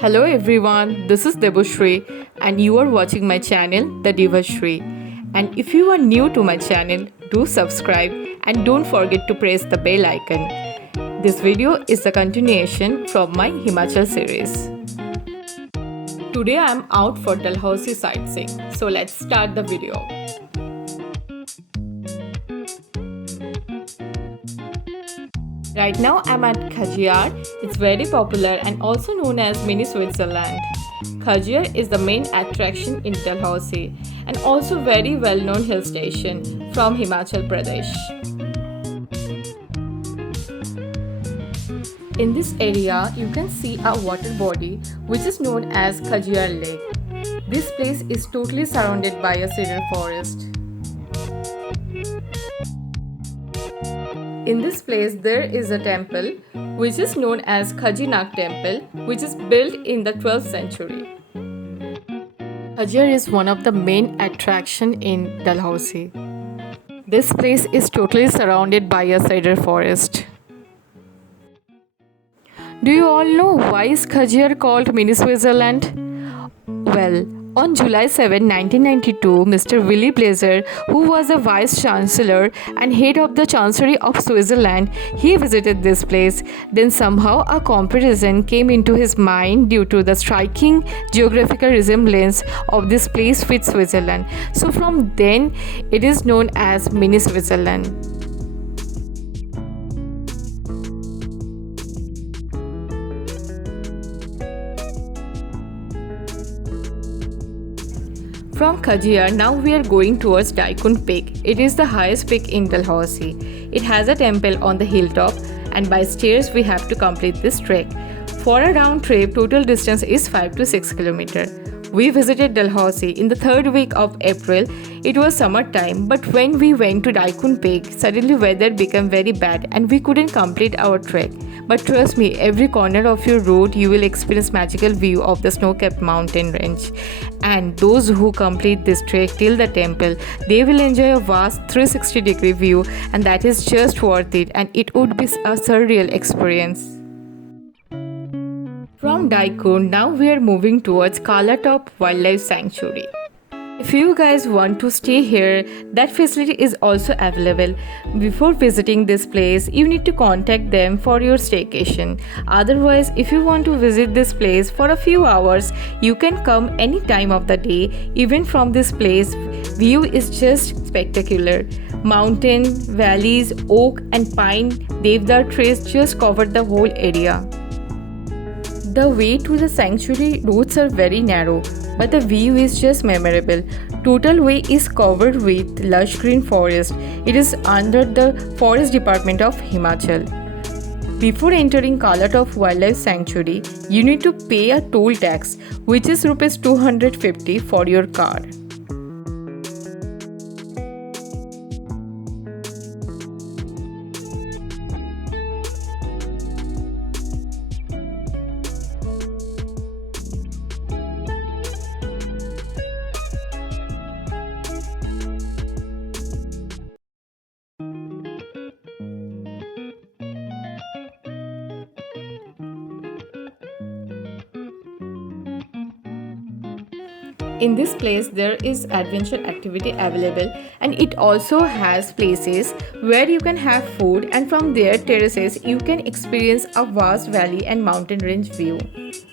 Hello everyone, this is Debushri and you are watching my channel The Divashri. And if you are new to my channel, do subscribe and don't forget to press the bell icon. This video is a continuation from my Himachal series. Today I am out for Dalhousie sightseeing, so let's start the video. Right now I'm at Khajiar. It's very popular and also known as Mini Switzerland. Khajiar is the main attraction in Dalhousie and also very well-known hill station from Himachal Pradesh. In this area, you can see a water body which is known as Khajiar Lake. This place is totally surrounded by a cedar forest. In this place, there is a temple which is known as Khajinag Temple, which is built in the 12th century. Khajiar is one of the main attractions in Dalhousie. This place is totally surrounded by a cedar forest. Do you all know why is Khajiar called Mini Switzerland? Well, on July 7, 1992, Mr. Willy Blazer, who was the Vice Chancellor and head of the Chancery of Switzerland, he visited this place. Then somehow a comparison came into his mind due to the striking geographical resemblance of this place with Switzerland. So from then, it is known as Mini Switzerland. From Khajiar, now we are going towards Daikun Peak. It is the highest peak in Dalhousie. It has a temple on the hilltop and by stairs we have to complete this trek. For a round trip, total distance is 5 to 6 km. We visited Dalhousie in the third week of April. It was summertime, but when we went to Daikun Peak, suddenly weather became very bad and we couldn't complete our trek. But trust me, every corner of your road you will experience magical view of the snow-capped mountain range. And those who complete this trek till the temple, they will enjoy a vast 360-degree view, and that is just worth it, and it would be a surreal experience. From Daikun, now we are moving towards Kalatop Wildlife Sanctuary. If you guys want to stay here, that facility is also available. Before visiting this place, you need to contact them for your staycation. Otherwise, if you want to visit this place for a few hours, you can come any time of the day. Even from this place, view is just spectacular. Mountain, valleys, oak and pine, deodar trees just cover the whole area. The way to the sanctuary routes are very narrow, but the view is just memorable. Total way is covered with lush green forest. It is under the Forest Department of Himachal. Before entering Kalatop Wildlife Sanctuary, you need to pay a toll tax, which is Rs 250 for your car. In this place, there is adventure activity available and it also has places where you can have food, and from their terraces you can experience a vast valley and mountain range view.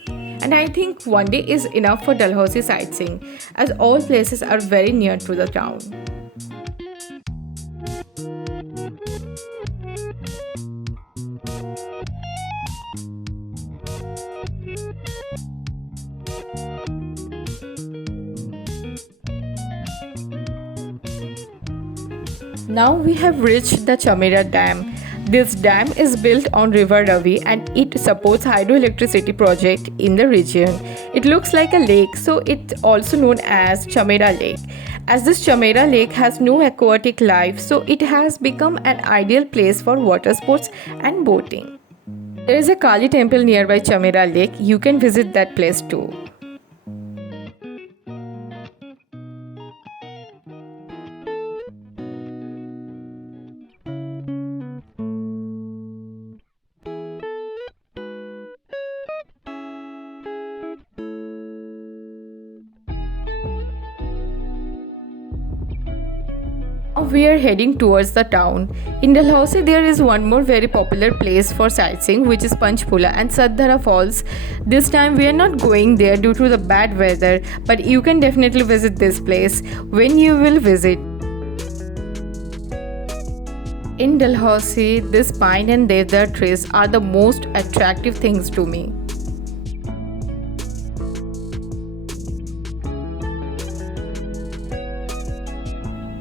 And I think one day is enough for Dalhousie sightseeing, as all places are very near to the town. Now we have reached the Chamera Dam. This dam is built on River Ravi and it supports hydroelectricity project in the region. It looks like a lake, so it's also known as Chamera Lake. As this Chamera Lake has no aquatic life, so it has become an ideal place for water sports and boating. There is a Kali temple nearby Chamera Lake. You can visit that place too. we are heading towards the town. In Dalhousie there is one more very popular place for sightseeing, which is Panchpula and Satdhara Falls. This time we are not going there due to the bad weather, but you can definitely visit this place when you will visit. In Dalhousie, this pine and deodar trees are the most attractive things to me.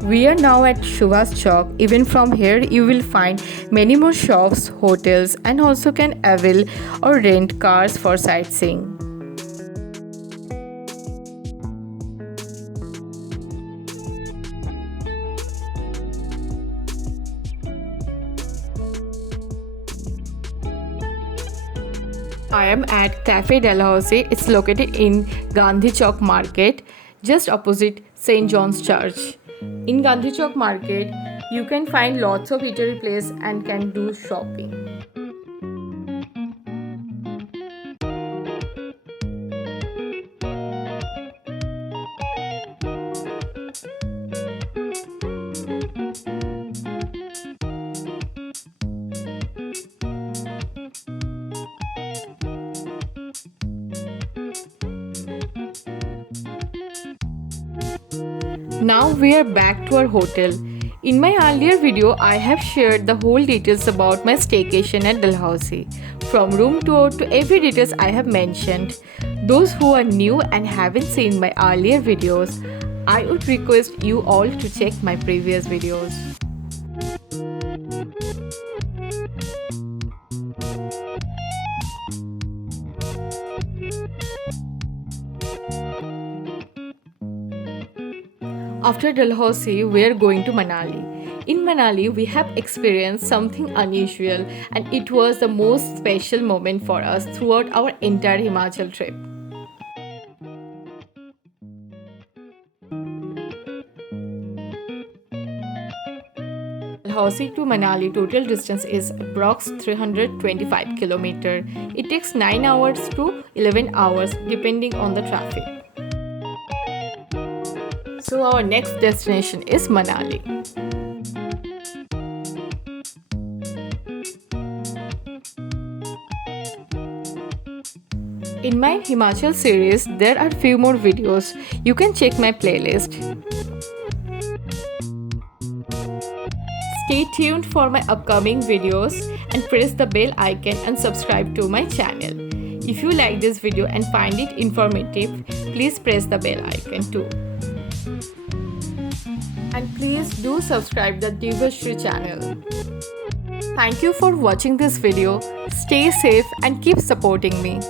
We are now at Shubhas Chowk. Even from here, you will find many more shops, hotels, and also can avail or rent cars for sightseeing. I am at Cafe Dalhousie. It's located in Gandhi Chowk Market, just opposite St. John's Church. In Gandhi Chowk Market, you can find lots of eatery place and can do shopping. Now we are back to our hotel. In my earlier video, I have shared the whole details about my staycation at Dalhousie. From room tour to every details I have mentioned. Those who are new and haven't seen my earlier videos, I would request you all to check my previous videos. After Dalhousie, we are going to Manali. In Manali, we have experienced something unusual, and it was the most special moment for us throughout our entire Himachal trip. Dalhousie to Manali total distance is approx 325 km. It takes 9 hours to 11 hours depending on the traffic. So our next destination is Manali. In my Himachal series, there are few more videos. You can check my playlist. Stay tuned for my upcoming videos and press the bell icon and subscribe to my channel. If you like this video and find it informative, please press the bell icon too. And please do subscribe the Divashri channel. Thank you for watching this video. Stay safe and keep supporting me.